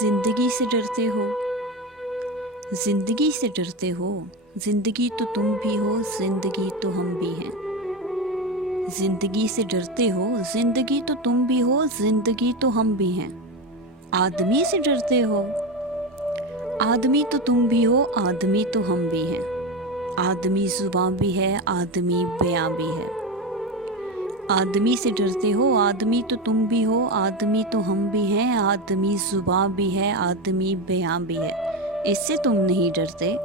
زندگی سے ڈرتے ہو، زندگی سے ڈرتے ہو، زندگی تو تم بھی ہو، زندگی تو ہم بھی ہیں۔ زندگی سے ڈرتے ہو، زندگی تو تم بھی ہو، زندگی تو ہم بھی ہیں۔ آدمی سے ڈرتے ہو، آدمی تو تم بھی ہو، آدمی تو ہم بھی ہیں۔ آدمی زباں بھی ہے، آدمی بیاں بھی ہے۔ آدمی سے ڈرتے ہو، آدمی تو تم بھی ہو، آدمی تو ہم بھی ہیں۔ آدمی زباں بھی ہے، آدمی بیاں بھی ہے۔ اس سے تم نہیں ڈرتے،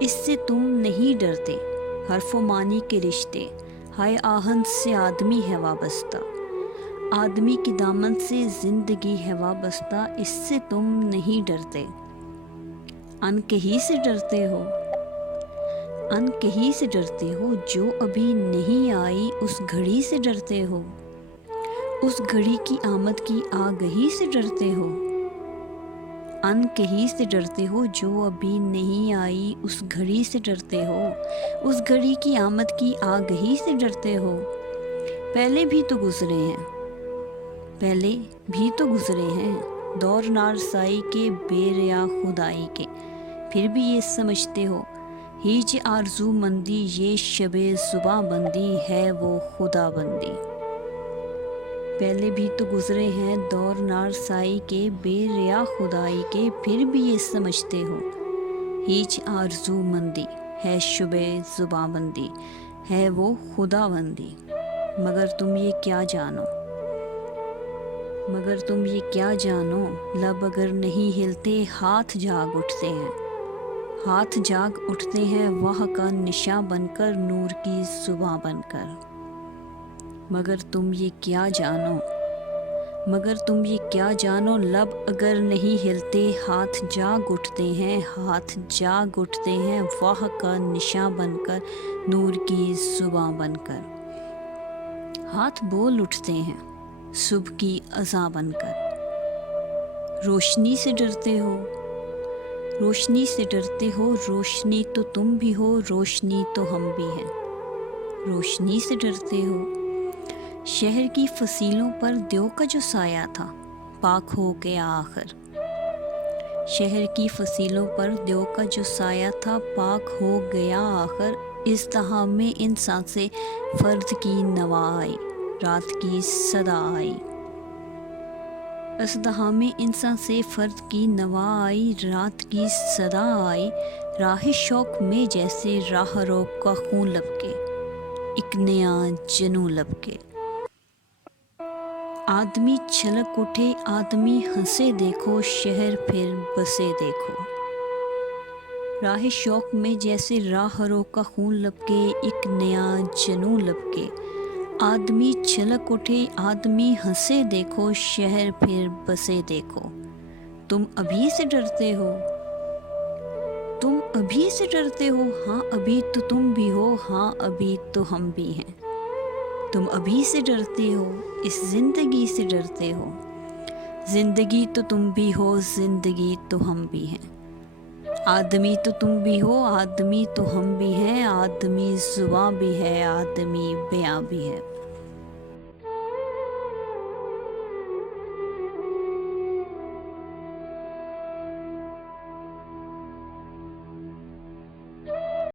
اس سے تم نہیں ڈرتے۔ حرف و معنی کے رشتے، ہائے آہن سے آدمی ہے وابستہ۔ آدمی کی دامن سے زندگی ہے وابستہ، اس سے تم نہیں ڈرتے۔ ان کہیں سے ڈرتے ہو، ان کہیں سے ڈرتے ہو، جو ابھی نہیں آئی اس گھڑی سے ڈرتے ہو۔ اس گھڑی کی آمد کی آگہی سے ڈرتے ہو۔ ان کہیں سے ڈرتے ہو، جو ابھی نہیں آئی اس گھڑی سے ڈرتے ہو۔ اس گھڑی کی آمد کی آگہی سے ڈرتے ہو۔ پہلے بھی تو گزرے ہیں، پہلے بھی تو گزرے ہیں، دور نارسائی کے، بے ریا خدائی کے، پھر بھی یہ سمجھتے ہو ہیچ آرزو مندی، یہ شب زباں بندی ہے وہ خدا بندی۔ پہلے بھی تو گزرے ہیں دور نارسائی کے، بے ریا خدائی کے، پھر بھی یہ سمجھتے ہو ہیچ آرزو مندی ہے شب زباں بندی ہے وہ خدا بندی۔ مگر تم یہ کیا جانو، مگر تم یہ کیا جانو، لب اگر نہیں ہلتے ہاتھ جاگ اٹھتے ہیں۔ ہاتھ جاگ اٹھتے ہیں واہ کا نشاں بن کر، نور کی زباں بن کر۔ مگر تم یہ کیا جانو، مگر تم یہ کیا جانو، لب اگر نہیں ہلتے ہاتھ جاگ اٹھتے ہیں۔ ہاتھ جاگ اٹھتے ہیں واہ کا نشاں بن کر، نور کی زباں بن کر۔ ہاتھ بول اٹھتے ہیں صبح کی اذاں بن کر۔ روشنی سے ڈرتے ہو، روشنی سے ڈرتے ہو، روشنی تو تم بھی ہو، روشنی تو ہم بھی ہیں۔ روشنی سے ڈرتے ہو، شہر کی فصیلوں پر دیو کا جو سایہ تھا پاک ہو گیا آخر۔ شہر کی فصیلوں پر دیو کا جو سایہ تھا پاک ہو گیا آخر۔ ازدحام میں انسان سے فرد کی نوا آئی، رات کی صدا آئی۔ ازدحام میں انسان سے فرد کی نوا آئی، رات کی صدا آئی۔ راہ شوق میں جیسے راہ رو کا خون لبکے، ایک نیا جنوں لبکے۔ آدمی چھلک اٹھے، آدمی ہنسے دیکھو، شہر پھر بسے دیکھو۔ راہ شوق میں جیسے راہ رو کا خون لبکے، ایک نیا جنوں لبکے۔ آدمی چھلک اٹھے، آدمی ہنسے دیکھو، شہر پھر بسے دیکھو۔ تم ابھی سے ڈرتے ہو، تم ابھی سے ڈرتے ہو، ہاں ابھی تو تم بھی ہو، ہاں ابھی تو ہم بھی ہیں۔ تم ابھی سے ڈرتے ہو، اس زندگی سے ڈرتے ہو۔ زندگی تو تم بھی ہو، زندگی تو ہم بھی ہیں۔ آدمی تو تم بھی ہو، آدمی تو ہم بھی ہیں۔ آدمی زباں بھی ہے، آدمی بیاں بھی ہے۔